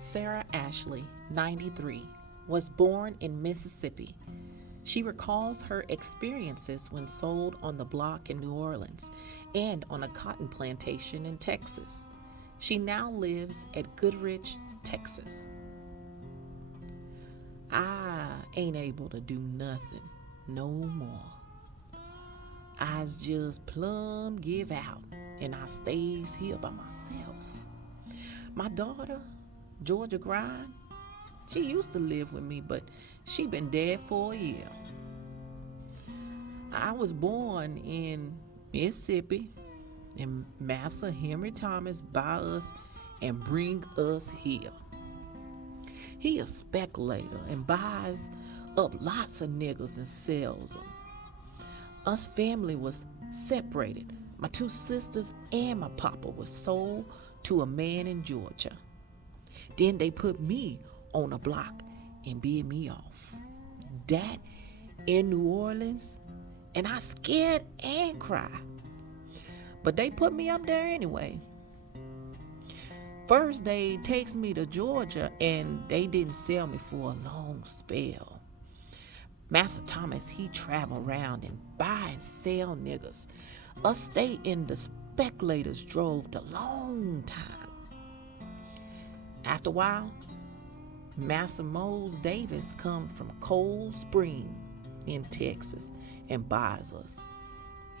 Sarah Ashley, 93, was born in Mississippi. She recalls her experiences when sold on the block in New Orleans and on a cotton plantation in Texas. She now lives at Goodrich, Texas. I ain't able to do nothing no more. I's just plumb give out and I stays here by myself. My daughter, Georgia Grind, she used to live with me, but she been dead for a year. I was born in Mississippi, and Massa Henry Thomas buy us and bring us here. He a speculator and buys up lots of niggas and sells them. Us family was separated. My two sisters and my papa was sold to a man in Georgia. Then they put me on a block and bid me off. That in New Orleans, and I scared and cried. But they put me up there anyway. First they takes me to Georgia and they didn't sell me for a long spell. Master Thomas, he travel around and buy and sell niggas. Us stay in the speculators drove the long time. After a while, Master Mose Davis come from Cold Spring in Texas and buys us.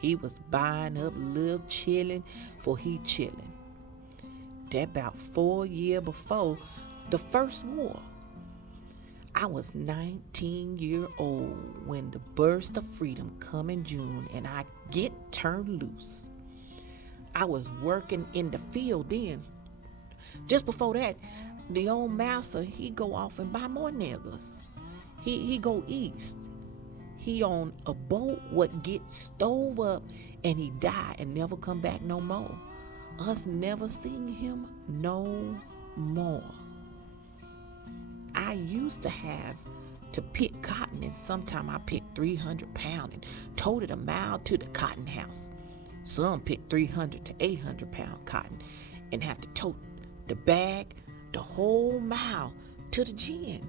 He was buying up little chillin' for he chillin'. That about 4 years before the first war. I was 19-year-old when the burst of freedom come in June and I get turned loose. I was working in the field then. Just before that, the old master, he go off and buy more niggas. He go east. He on a boat what get stove up and he die and never come back no more. Us never seen him no more. I used to have to pick cotton and sometime I picked 300 pounds and toted a mile to the cotton house. Some picked 300 to 800 pound cotton and have to tote the bag the whole mile to the gin.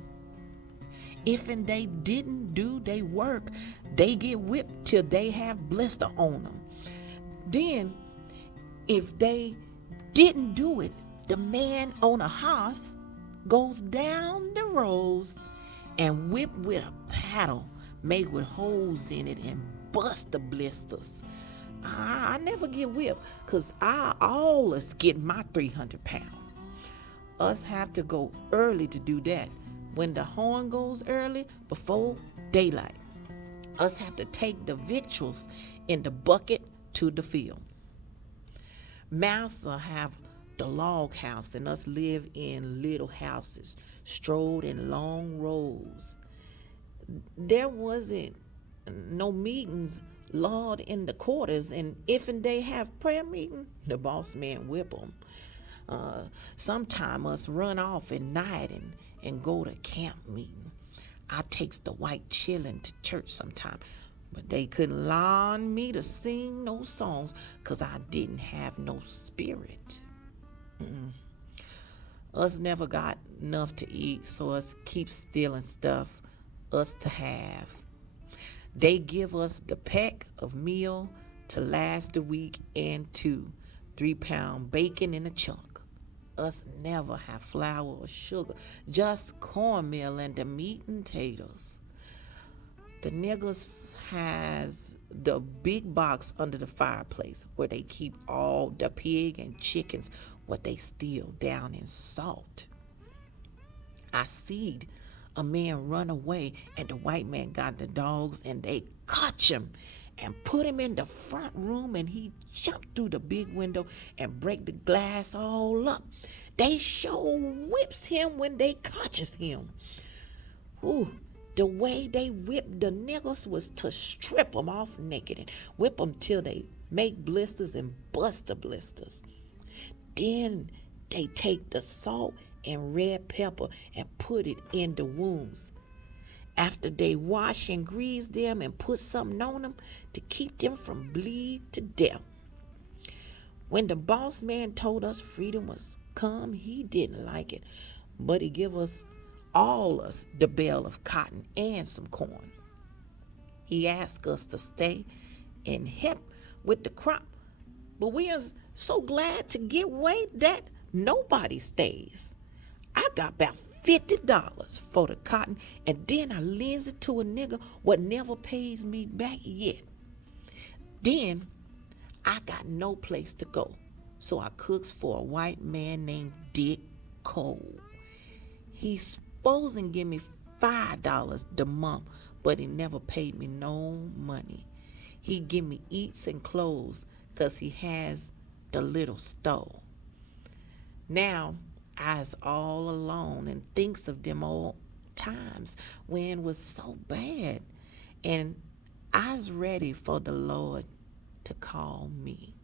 If and they didn't do their work, they get whipped till they have blister on them. Then, if they didn't do it, the man on a horse goes down the roads and whip with a paddle made with holes in it and bust the blisters. I never get whipped because I always get my 300 pounds. Us have to go early to do that. When the horn goes early, before daylight. Us have to take the victuals in the bucket to the field. Master have the log house and us live in little houses, strode in long rows. There wasn't no meetings lawed in the quarters, and if and they have prayer meeting, the boss man whip them. Sometime us run off at night and go to camp meeting. I takes the white chillin' to church sometime, but they couldn't learn me to sing no songs 'cause I didn't have no spirit. Us never got enough to eat, so us keep stealing stuff us to have. They give us the pack of meal to last the week and 3-pound bacon in a chunk. Us never have flour or sugar, just cornmeal and the meat and taters. The niggas has the big box under the fireplace where they keep all the pig and chickens what they steal down in salt. I seed a man run away and the white man got the dogs and they caught him and put him in the front room and he jumped through the big window and break the glass all up. They sure whips him when they catches him. Ooh, the way they whipped the niggas was to strip them off naked and whip them till they make blisters and bust the blisters. Then they take the salt and red pepper and put it in the wounds. After they wash and grease them and put something on them to keep them from bleed to death. When the boss man told us freedom was come, he didn't like it. but he give us all us the bale of cotton and some corn. He asked us to stay and help with the crop, but we are so glad to get away that nobody stays. I got about $50 for the cotton, and then I lends it to a nigga what never pays me back yet. Then I got no place to go, so I cooks for a white man named Dick Cole. He's supposing give me $5 the month, but he never paid me no money. He give me eats and clothes 'cause he has the little store. Now I's all alone and thinks of them old times when it was so bad, and I's ready for the Lord to call me.